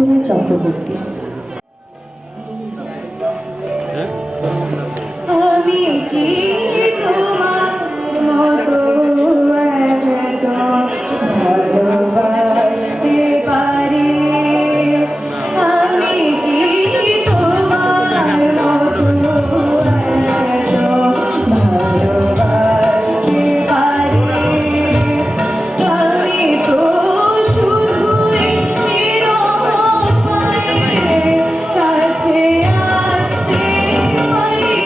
অন্তরা চক্রবর্তী। আমি কি তোমার মতো এত ভালোবাসতে পারি? আমি কি তোমার মতো এত ভালোবাসতে পারি? আমি তো শুধুই নিরপায় কাছে আসতে পারি।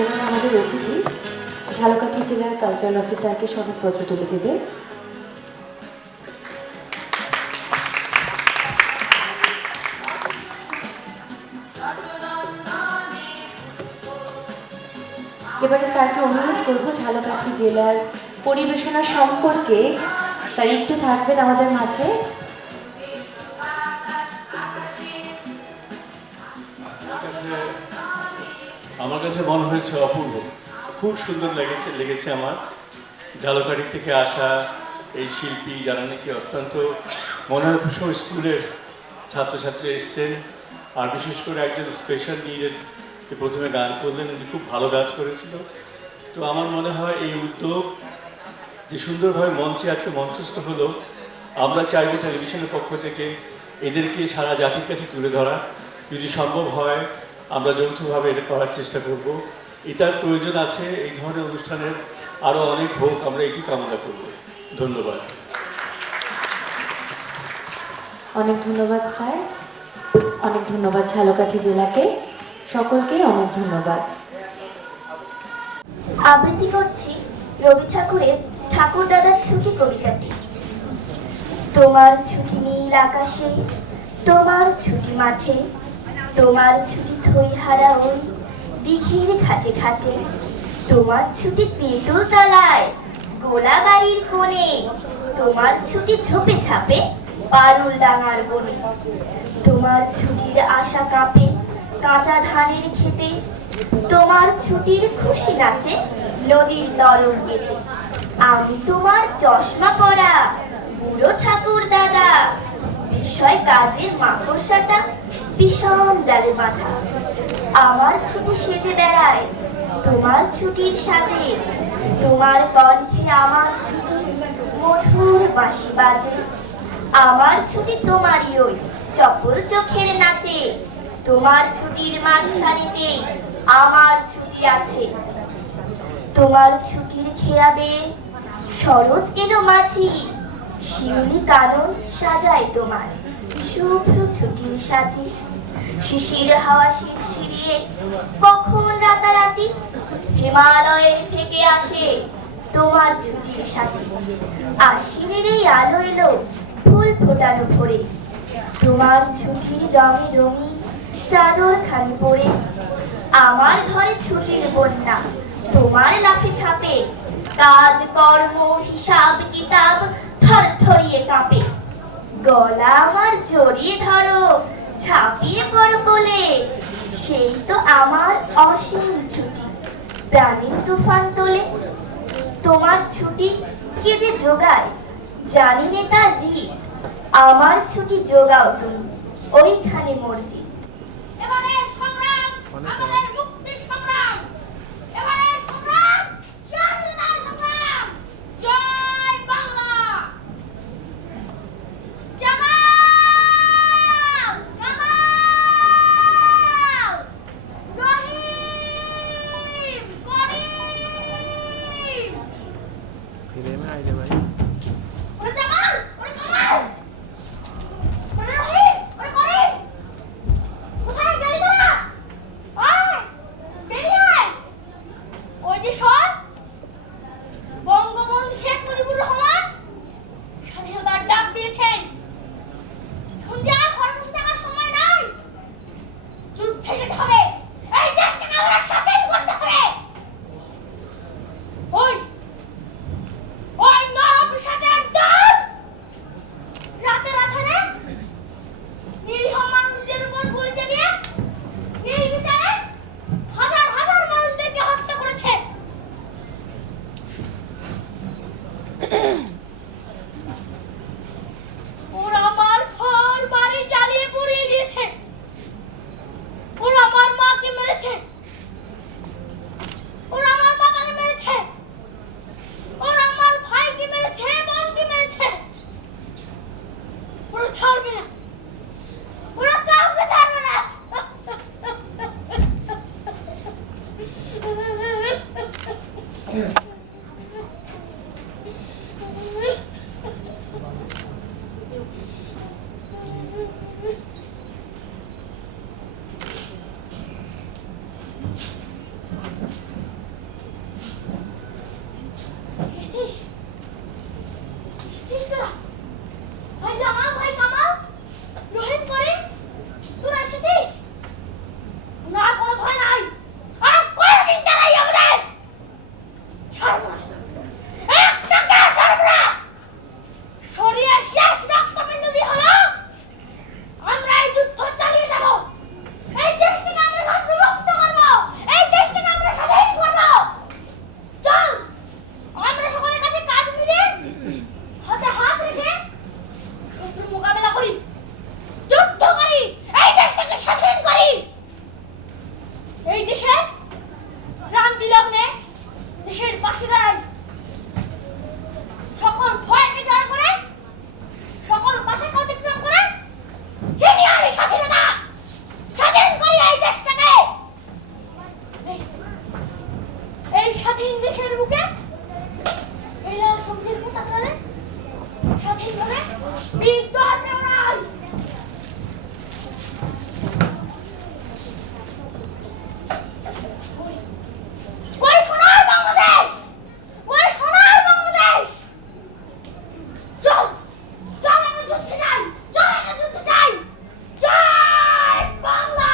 এবং আমাদের অতিথি ঝালকাঠি জেলার কালচারাল অফিসারকে সনদপত্র তুলে দেবে। এবারে স্যারকে অনুরোধ করবো ঝালকাঠি জেলার পরিবেশনা সম্পর্কে স্যার একটু থাকবেন আমাদের মাঝে। আমার কাছে মনে হয়েছে অপূর্ব, খুব সুন্দর লেগেছে আমার। ঝালকাঠি থেকে আসা এই শিল্পী যারা নাকি অত্যন্ত মনোরম স্কুলের ছাত্রছাত্রী এসছেন, আর বিশেষ করে একজন স্পেশাল নিডেড যে প্রথমে গান করলেন, উনি খুব ভালো কাজ করেছিল। তো আমার মনে হয় এই উদ্যোগ যে সুন্দরভাবে মঞ্চে আজকে মঞ্চস্থ হলো, আমরা চাইব টেলিভিশনের পক্ষ থেকে এদেরকে সারা জাতির কাছে তুলে ধরা। যদি সম্ভব হয় আমরা যৌথভাবে এটা করার চেষ্টা করব। এটার প্রয়োজন আছে, এই ধরনের অনুষ্ঠানের আরও অনেক হোক, আমরা এটি কামনা করব। ধন্যবাদ। অনেক ধন্যবাদ স্যার, অনেক ধন্যবাদ ঝালকাঠি জেলাকে, সকলকেই অনেক ধন্যবাদ। আবৃত্তি করছি রবি ঠাকুরের ঠাকুর দাদার ছুটি কবিতাটি। তোমার ছুটি নীল আকাশে, তোমার ছুটি মাঠে, তোমার ছুটি থইহারা ওই দিঘির ঘাটে ঘাটে, তোমার ছুটি তেঁতুল তলায় গোলা বাড়ির কোণে, তোমার ছুটি ঝোপে ঝাপে পারুল ডাঙার বনে, তোমার ছুটির আশা কাঁপে কাঁচা ধানের খেতে, তোমার ছুটির খুশি নাচে নদীর তরল বেতে। আমি তোমার চশমা পরা বুড়ো ঠাকুর দাদা, বিষয় কাজের মাকড়সাটা বিষম জালে বাঁধা। আমার ছুটি সেজে বেড়ায় তোমার ছুটির সাজে, তোমার কণ্ঠে আমার ছুটির মধুর বাঁশি বাজে। আমার ছুটি তোমারই ওই চপল চোখের নাচে, তোমার ছুটির মাঝখানেতেই আমার ছুটি আছে। তোমার ছুটির খেয়াবে শরৎ এলো মাঝি, শিউলি কানন সাজায় তোমার শুভ্র ছুটির সাজি। শিশির হাওয়া শিরশিরিয়ে কখন রাতারাতি হিমালয়ের থেকে আসে তোমার ছুটির সাথী। আশ্বিনের এই আলো এলো ফুল ফোটানো ভরে, তোমার ছুটির রঙে রঙিন চাদর খানি পরে। আমার ঘরে ছুটির বন্যা তোমার লাফে ছাপে, কাজ কর্ম হিসাব কিতাব থর থরিয়ে কাঁপে। গলা আমার জড়িয়ে ধরো ছাপিয়ে পড়ো কোলে, সেই তো আমার অসীম ছুটি প্রাণীর তুফান তোলে। তোমার ছুটি কে যে যোগায় জানি নে তার রীত, আমার ছুটি যোগাও তুমি ওইখানে মসজিদ। এবারে সংগ্রাম আমাদের মুক্তির সংগ্রাম, এবারে সংগ্রাম স্বাধীনতার সংগ্রাম। জয় বাংলা। জামাল কামাল রহিম করিম। ওরে জামাল, ওরে কামাল, ওরে রহিম, ওরে করিম, কোথায় গেলি তোরা? ওই বেরিয়ে আয়। ওই যে শোন, বঙ্গবন্ধু শেখ মুজিবুর রহমান স্বাধীনতার ডাক দিয়েছেন। এখন যা ঘরে বসে থাকার সময় নাই, যুদ্ধে যেতে হবে, এই দেশটাকে আমরা স্বাধীন করতে হবে। ওই ওই নরম সবজির পতাকারে স্বাধীনভাবে বীর দর্পণায় ওরে সোনার বাংলাদেশ, ওরে সোনার বাংলাদেশ, চল চল আমরা যুদ্ধে যাই, চল আমরা যুদ্ধে যাই, জয় বাংলা।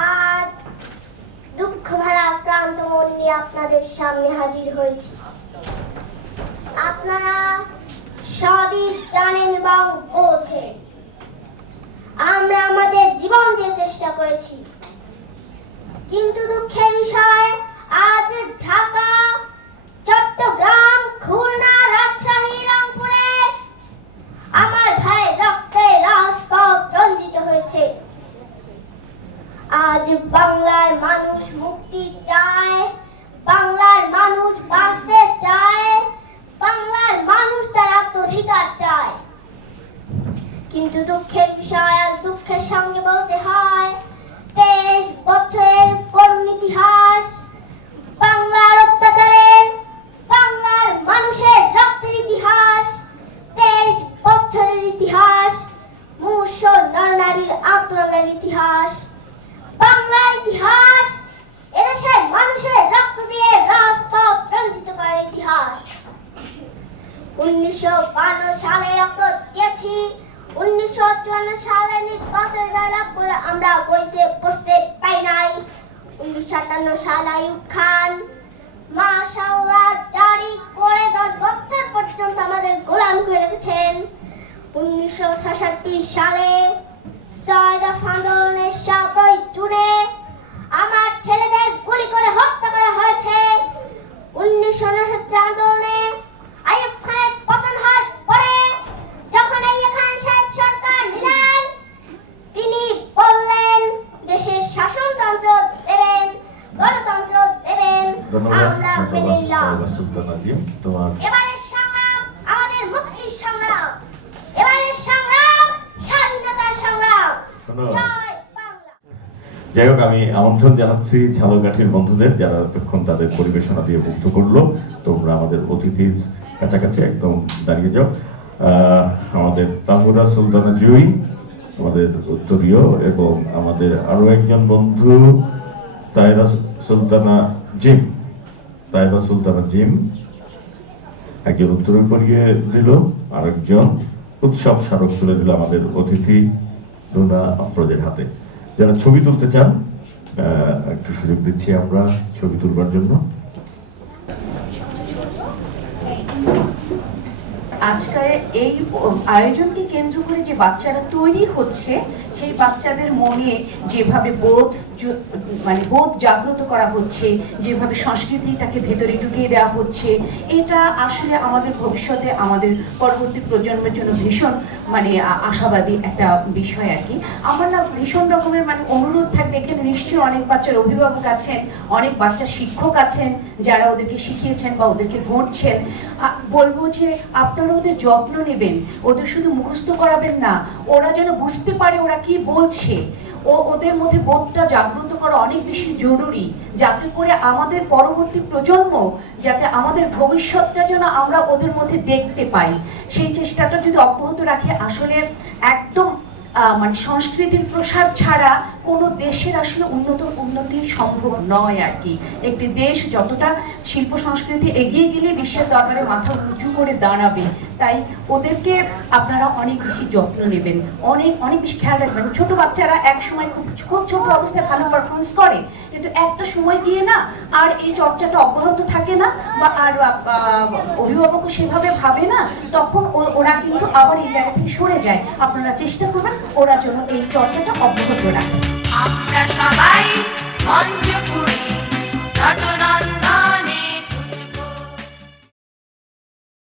আজ দুঃখ ভরা ক্লান্ত মন নিয়ে আপনাদের সামনে হাজির হয়েছি। আপনারা সবই জানেন এবং বোঝেন আমরা আমাদের জীবন দিয়ে চেষ্টা করেছি, কিন্তু দুঃখের বিষয় আজ ঢাকা, চট্টগ্রাম, খুলনা, রাজশাহী, রংপুরে আমার ভাই রক্তে রাজপথ রঞ্জিত হয়েছে। আজ বাংলার মানুষ মুক্তি চায়, বাংলার মানুষ বাঁচতে চায়, বাংলার মানুষ তার আত্মাধিকার চায়। কিন্তু দুঃখের বিষয় আজ দুঃখের সঙ্গে বলতে হয় 23 বছরের করুণ ইতিহাস, বাংলার অত্যাচারের, বাংলার মানুষের রক্তের ইতিহাস, 23 বছরের ইতিহাস, মূর্ষ নরনারীর আত্মনাদের ইতিহাস, বাংলার ইতিহাস, এদেশের মানুষের রক্ত দিয়ে রাজপথ রঞ্জিত করার ইতিহাস। 1952 সালে রক্ত দিয়েছি, 1954 সালে নির্বাচনে জয়লাভ করে আমরা বইতে বসতে পাই নাই। 1958 সালে আইয়ুব খান মাশাআল্লাহ জারি করে 10 বছর পর্যন্ত আমাদের গোলাম করে রেখেছেন। 1966 সালে সয়দা আন্দোলনের 7 জুনে আমার ছেলেদের গুলি করে হত্যা করা হয়েছে। 1969 আন্দোলনে আইয়ুব খানের পতন হওয়ার পরে যখন আইয়ুব খান সাহেব সরকার নিলেন, তিনি বললেন দেশের শাসনতন্ত্র দেবেন, গণতন্ত্র দেবেন, আমরা মেনে নিলাম। সুলতানা জিম, তোমার এবারের সংগ্রাম আমাদের মুক্তির সংগ্রাম, এবারের সংগ্রাম স্বাধীনতার সংগ্রাম। জয় বাংলা। যাই হোক, আমি আমন্ত্রণ জানাচ্ছি ঝালকাঠির বন্ধুদের যারা এতক্ষণ তাদের পরিবেশনা দিয়ে মুগ্ধ করলো। তোমরা আমাদের অতিথির কাছাকাছি একদম দাঁড়িয়ে যাও। আমাদের তাহুরা সুলতানা জুই, আমাদের উত্তরীয়, এবং আমাদের আরো একজন বন্ধু তাইবা সুলতানা জিম, তাইবা সুলতানা জিম একজন উত্তরীয় পরিয়ে দিল, আরেকজন উৎসব স্মারক তুলে দিল আমাদের অতিথি রুনা আফরোজের হাতে। যারা ছবি তুলতে চান একটু সুযোগ দিচ্ছি আমরা ছবি তুলবার জন্য। আজকে এই আয়োজনকে কেন্দ্র করে যে বাচ্চারা তৈরি হচ্ছে, সেই বাচ্চাদের মনে যেভাবে বোধ জাগ্রত করা হচ্ছে, যেভাবে সংস্কৃতিটাকে ভেতরে ঢুকিয়ে দেওয়া হচ্ছে, এটা আসলে আমাদের ভবিষ্যতে আমাদের পরবর্তী প্রজন্মের জন্য ভীষণ আশাবাদী একটা বিষয় আর কি। আমার না ভীষণ রকমের অনুরোধ থাকবে, এখানে নিশ্চয়ই অনেক বাচ্চার অভিভাবক আছেন, অনেক বাচ্চা শিক্ষক আছেন যারা ওদেরকে শিখিয়েছেন বা ওদেরকে গড়ছেন। বলবো যে আপনারা ওদের যত্ন নেবেন, ওদের শুধু মুখস্থ করাবেন না, ওরা যেন বুঝতে পারে ওরা কি বলছে। ওদের মধ্যে বোধটা জাগ্রত করা অনেক বেশি জরুরি, যাতে করে আমাদের পরবর্তী প্রজন্ম, যাতে আমাদের ভবিষ্যৎটা যেন আমরা ওদের মধ্যে দেখতে পাই। সেই চেষ্টাটা যদি অব্যাহত রাখে, আসলে একদম সংস্কৃতির প্রসার ছাড়া কোনো দেশের আসলে উন্নতি সম্ভব নয় আর কি। একটি দেশ যতটা শিল্প সংস্কৃতি এগিয়ে গেলে বিশ্বের দরবারে মাথা উঁচু করে দাঁড়াবে। তাই ওদেরকে আপনারা অনেক বেশি যত্ন নেবেন, অনেক বেশি খেয়াল রাখবেন। ছোট বাচ্চারা এক সময় খুব ছোট অবস্থায় ভালো পারফরমেন্স করে, কিন্তু একটা সময় গিয়ে না আর এই চর্চাটা অব্যাহত থাকে না, বা আর অভিভাবকও সেভাবে ভাবে না, তখন ওরা কিন্তু আবার এই জায়গা থেকে সরে যায়। আপনারা চেষ্টা করবেন ওরা যেন এই চর্চাটা অব্যাহত রাখে। আমরা সবাই মঞ্চ করি